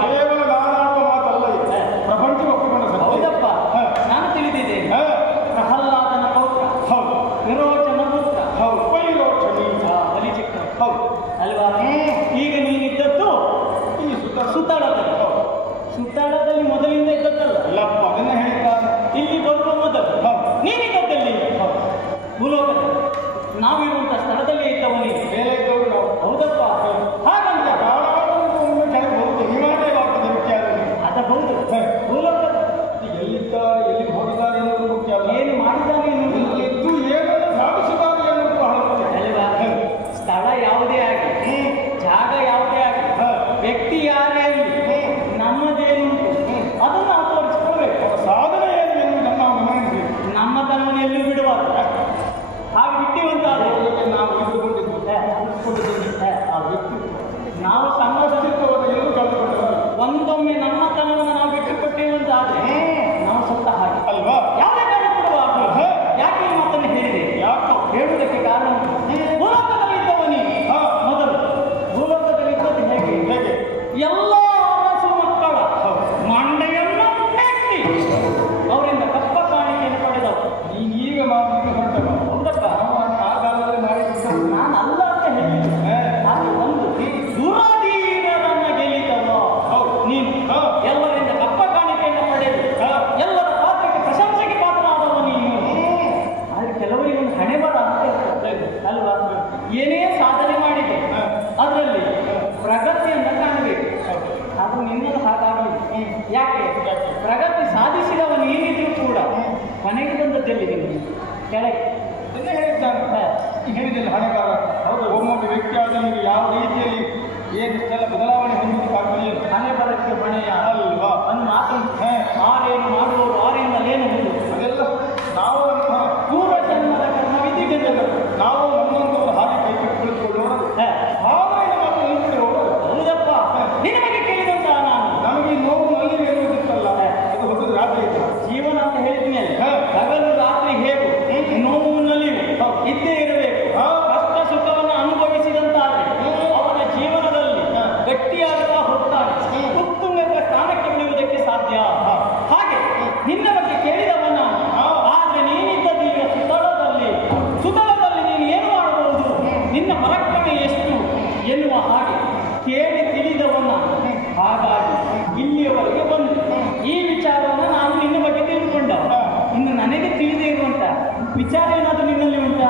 ಕೇವಲ ನಾನಾಡುವ ಮಾತಲ್ಲ ಇದು. ಪ್ರಪಂಚ ಒಪ್ಪಿಕೊಂಡ ಸತ್ಯ. ಹೌದಪ್ಪ, ನಾನು ತಿಳಿದಿದ್ದೇನೆ. ಪ್ರಹ್ಲಾದನ ಪೌತ್ರ, ಹೌದು. ವಿರೋಚನ ಪುತ್ರ, ಹೌದು. ವೈರೋಚನಿ. ಬಲಿ ಚಿಕ್ಕ ಹೌದು ಅಲ್ವಾ? ಈಗ ನೀನಿದ್ದದ್ದು ಈ ಸುತ್ತಳದಲ್ಲಿ. ಸುತ್ತಳದಲ್ಲಿ ಮೊದಲಿಂದ ಇದ್ದದ್ದಲ್ಲ. ಅಲ್ಲಪ್ಪ, ಅದನ್ನ ಹೇಳಿದ್ದಾನೆ. ಇಲ್ಲಿ ಬರುವ ಮೊದಲು ಹೌದು. ನೀನಿದ್ದದ್ದಲ್ಲಿ ಭೂಲೋಕದಲ್ಲಿ ನಾವಿರುವಂತ ಸ್ಥಳದಲ್ಲೇ ಇದ್ದವನಿಗೆ ಬೇರೆ ಇದ್ದವರು ನಾವು. ಹೌದಪ್ಪ. ಹಾಗಂತ ಒಮ್ಮೆ ಕೆಳಗೆ ಬರುವುದು ಅನಿವಾರ್ಯವಾಗ್ತದೆ. ಮುಖ್ಯ ಅದ ಹೌದು. ಭೂಲೋಕದ ಎಲ್ಲಿದ್ದಾರೆ, ಎಲ್ಲಿ ಹೋಗಿದ್ದಾರೆ ಎನ್ನುವುದು ಮುಖ್ಯ ಅಲ್ಲ. ಏನು ಮಾಡಿದ್ದಾನೆ ಇದ್ದು ಏನನ್ನು ಸಾಧಿಸಿದ್ದಾರೆ ಎನ್ನುವುದು ಅಲ್ವಾ? ಸ್ಥಳ ಯಾವುದೇ ಆಗಿ, ಜಾಗ ಯಾವುದೇ ಆಗಿ, ವ್ಯಕ್ತಿ ಯಾರೇ ಆಗಲಿ, ನಮ್ಮದೇನುಂಟು ಅದನ್ನು ನಾವು ತೋರಿಸಿಕೊಳ್ಬೇಕು. ಸಾಧನೆ ಏನು ಎನ್ನುವುದನ್ನು ನಾವು ಗಮನಿಸಬೇಕು. ನಮ್ಮದನ್ನು ಎಲ್ಲೂ ಬಿಡಬಾರ್ದು. ಹಾಗೆ ಬಿಟ್ಟಿವಂತಾದ್ರೆ ನಾವು ಇದ್ದುಕೊಂಡಿದ್ದು ಆ ವ್ಯಕ್ತಿ ನಾವು ಅಸ್ತಿತ್ವವನ್ನು ಎಲ್ಲೂ ಕಳೆದುಕೊಂಡವರು. ಒಂದೊಮ್ಮೆ ನಮ್ಮತನವನ್ನು ನಾವು ಬಿಟ್ಟುಕೊಟ್ಟಿರುವಂತಾದ್ರೆ ನಾವು ಸತ್ತ ಹಾಗೆ ಅಲ್ವಾ? ಯಾವುದೇ ಕಾರಣ ಕೊಡಬಾರ್ದು. ಯಾಕೆ ಈ ಮಾತನ್ನು ಹೇಳಿದೆ? ಯಾಕೋ ಹೇಳುವುದಕ್ಕೆ ಕಾರಣ ಭೂಲೋಕದಲ್ಲಿದ್ದವನಿ ಮೊದಲು ಭೂಲೋಕದಲ್ಲಿದ್ದದ್ದು ಹೇಗೆ ಎಲ್ಲ ಅರಸು ಮಕ್ಕಳ ಮಂಡೆಯನ್ನು ನೆಟ್ಟಿ ಅವರಿಂದ ಕಪ್ಪ ಕಾಣಿಕೆಯನ್ನು ಪಡೆದವು. ಈಗ ಮಾತ್ರ ಹೊರಟವ. ಹೌದಪ್ಪ, ಆ ಕಾಲದಲ್ಲಿ ಮಾಡಿದ್ದು ನಾನು ಅಲ್ಲ ಅಂತ ಹೇಳಿದ್ದೆ. ಹಾಗೆ ಒಂದು ದುರಾಧೀನರನ್ನ ಗೆಲ್ಲಿದವ ನೀನು. ಎಲ್ಲರಿಂದ ಕಪ್ಪ ಕಾಣಿಕೆಯನ್ನು ಪಡೆದು ಎಲ್ಲರ ಪಾತ್ರಕ್ಕೆ ಪ್ರಶಂಸೆಗೆ ಪಾತ್ರನಾದವ ನೀನು. ಆದ್ರೆ ಕೆಲವರಿಗೆ ಒಂದು ಹಣೆ ಬರ ಅಂತ ಇರ್ತದೆ ಅಲ್ವಾ? ಏನೇ ಸಾಧನೆ ಮಾಡಿದೆ ಅದರಲ್ಲಿ ಪ್ರಗತಿಯನ್ನು ಕಾಣಬೇಕು. ಅದು ನಿನ್ನದು ಹಾಗಾಗಲಿ. ಯಾಕೆ? ಪ್ರಗತಿ ಸಾಧಿಸಿದವನು ಏನಿದ್ರು ಕೂಡ ಕೊನೆಗೆ ಬಂದದ್ದೆಲ್ಲಿದೆ? ಕೆಳಗೆ ಹೇಳಿದ್ದಾನೆ. ಹೇಳಿದಲ್ಲಿ ಹಣೆಗಾರ. ಹೌದು. ಒಮ್ಮೊಬ್ಬ ವ್ಯಕ್ತಿ ಆದವನಿಗೆ ಯಾವ ರೀತಿಯಲ್ಲಿ ಏನಿಷ್ಟೆಲ್ಲ ಬದಲಾವಣೆ ಹೊಂದಬೇಕಾಗ್ತದೆ. ಹಣೆ ಬರಕ್ಕೆ ಹೊಣೆಯ ಅಲ್ವಾ? ಒಂದು ಮಾತುಂಟು, ಆರೇನು ಮಾಡುವವರು ಆರಿಂದಲೇನು ಹುದು. ಅದೆಲ್ಲ ನಾವು ಪೂರ್ವ ಜನ್ಮದ ಕರ್ಮವಿದ್ದಿಗೆಂದರು. ನಾವು ನಮ್ಮಂತವರು ಹಾಗೆ ಕೈ ಕಟ್ಟಿಕೊಳ್ಳುವರು. ಆಮೇಲೆ ಮಾತ್ರ ನಿಂತು ಹೋಗೋದು. ಹೌದಪ್ಪ, ನಿನ್ನ ಬಗ್ಗೆ ಕೇಳಿದಂತ ನಾನು ನಮಗೆ ಈ ನೋವು ನಲ್ಲಿ ಇರುವುದಿತ್ತಲ್ಲ, ಅದು ಹೊಸದು ರಾತ್ರಿ ಇತ್ತು. ಜೀವನ ಅಂತ ಹೇಳಿದ ಮೇಲೆ ಹಗಲು ರಾತ್ರಿ ಹೇಗೂ ನೋವು ನಲಿವು ಇದ್ದೇ ಇರಬೇಕು. ಕಷ್ಟ ಸುಖವನ್ನು ಅನುಭವಿಸಿದಂತಾದ್ರೆ ಅವನ ಜೀವನದಲ್ಲಿ ಗಟ್ಟಿಯಾಗುತ್ತಾ ಹೋಗ್ತಾನೆ, ಉತ್ತುಂಗದ ಸ್ಥಾನಕ್ಕೆ ಬೆಳೆಯುವುದಕ್ಕೆ ಸಾಧ್ಯ. ಹಾಗೆ ನಿನ್ನ ಬಗ್ಗೆ ಕೇಳಿದವನ, ಆದ್ರೆ ನೀನಿದ್ದದ್ದು ಈಗ ಸುತಳದಲ್ಲಿ ನೀನು ಏನು ಮಾಡಬಹುದು, ನಿನ್ನ ಪರಾಕ್ರಮ ಎಷ್ಟು ಎನ್ನುವ ಹಾಗೆ ಕೇಳಿ ತಿಳಿದವನ. ಹಾಗಾಗಿ ಇಲ್ಲಿಯವರೆಗೆ ಬಂದು ಈ ವಿಚಾರವನ್ನು ನಾನು ನಿನ್ನ ಬಗ್ಗೆ ತಿಳಿದುಕೊಂಡ. ಇನ್ನು ನನಗೆ ತಿಳಿದೇ ಇರುವಂತ ವಿಚಾರ ಏನಾದರೂ ನಿನ್ನಲ್ಲಿ ಉಂಟಾ?